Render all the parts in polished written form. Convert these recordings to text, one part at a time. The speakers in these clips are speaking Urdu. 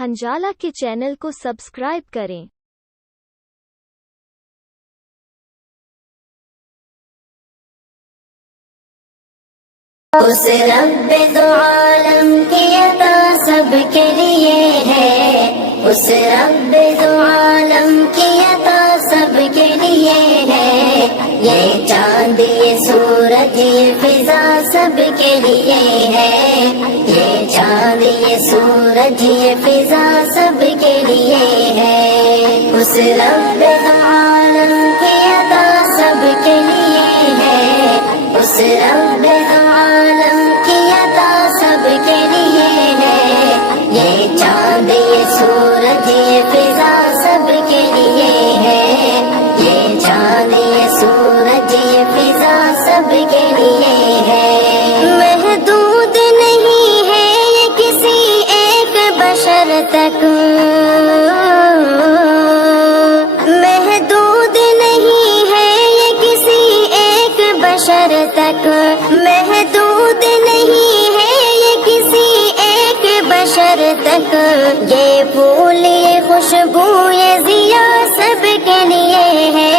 ہنجالہ کے چینل کو سبسکرائب کریں۔ اس رب دو عالم کی عطا سب کے لیے ہے، اس رب دو عالم کی عطا سب کے لیے ہے، یہ چاند یہ سورج یہ فضا سب کے لیے ہے، یہ چاند یہ سورج یہ فضا سب کے لیے ہے، اس رب دو عالم کی عطا سب کے لیے ہے، اس رب دو عالم کی عطا سب کے لیے ہے، یہ چاند یہ سورج یہ فضا سب کے لیے ہے، یہ چاند یہ سورج یہ فضا سب کے لیے ہے، محدود نہیں ہے یہ کسی ایک بشر تک، محدود نہیں ہے یہ کسی ایک بشر تک، محدود نہیں ہے یہ کسی ایک بشر تک، یہ پھول یہ خوشبو یہ ضیا سب کے لیے ہے،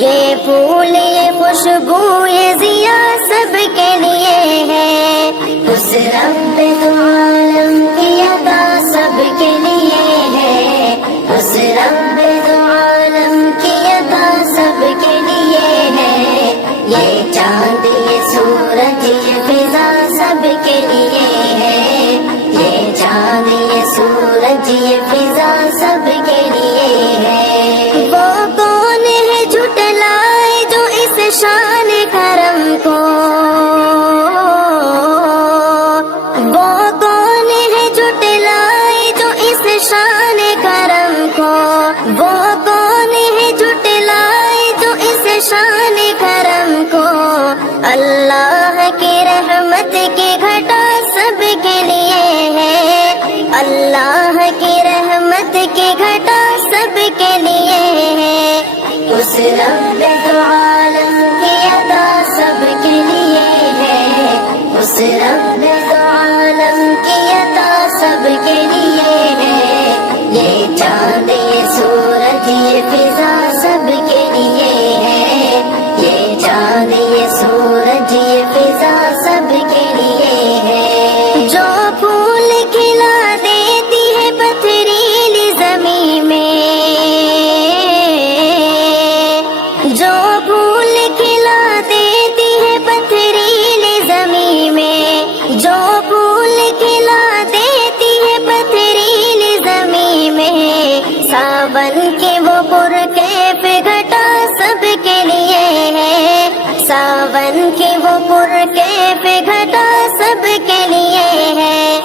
یہ پھول یہ خوشبو یہ ضیا سب کے لیے ہے، اس رب دو عالم کی عطا سب کے لیے ہے، اس رب دو عالم کی عطا سب کے لیے ہے، یہ چاند یہ سورج یہ فضا سب کے لیے ہے، یہ چاند یہ سورج یہ فضا سب کے لیے ہے، وہ کون ہے جھٹلائے جو اس شان کرم کو، وہ کون ہے جھٹلائے جو اس شان کرم کو، وہ کون ہے جھٹلائے جو اس شان کرم کو، اللہ کی رحمت کی گھٹا سب کے لیے ہے، اللہ کی رحمت کی گھٹا سب کے لیے ہے، اس رب دو عالم کی عطا سب کے لیے ہے، اس رب دو عالم کی عطا سب کے لیے ہے، یہ چاند یہ سورج یہ فضا سب کے لیے ہے، یہ چاند یہ سورج یہ فضا سب کے لیے ہے، جو پھول کھلا دیتی ہے پتھریلی زمین میں، جو پھول کھلا دیتی ہے پتھریلی زمین میں، جو پھول کھلا دیتی ہے پتھریلی زمین میں، ساون کے وہ پرکیف گھٹا سب کے لیے ہے، ساون کی وہ پرکیف گھٹا سب کے لیے ہے،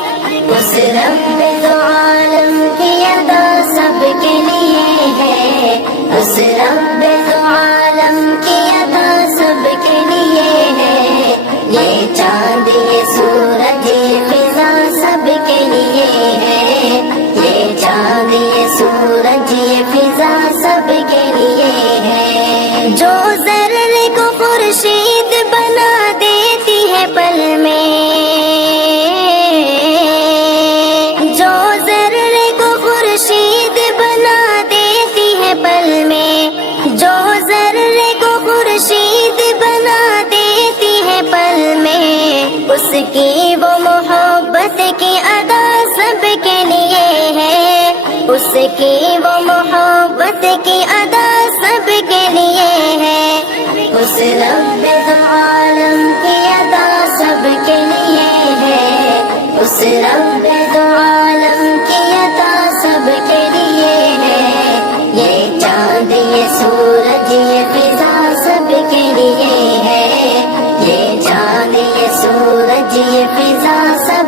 اس رب دو عالم کی عطا سب کے لیے ہے، اس رب دو عالم کی عطا سب کے لیے ہے، یہ چاند یہ سورج یہ فضا سب کے لیے ہے، یہ چاند یہ سورج یہ فضا سب کے لیے ہے، جو ذرے کو خورشید بنا دیتی ہے پل میں، جو ذرے کو خورشید بنا دیتی ہے پل میں، جو ذرے کو خورشید بنا دیتی ہے پل میں، اس کی وہ محبت کی ادا سب کے لیے ہے، اس کی وہ محبت کی ادا سب کے لیے ہے، اس رب دو عالم کی عطا سب کے لیے ہے، اس رب دو عالم کی عطا سب کے لیے ہے، یہ چاند یہ سورج یہ فضا سب کے لیے ہے، یہ چاند یہ سورج یہ فضا سب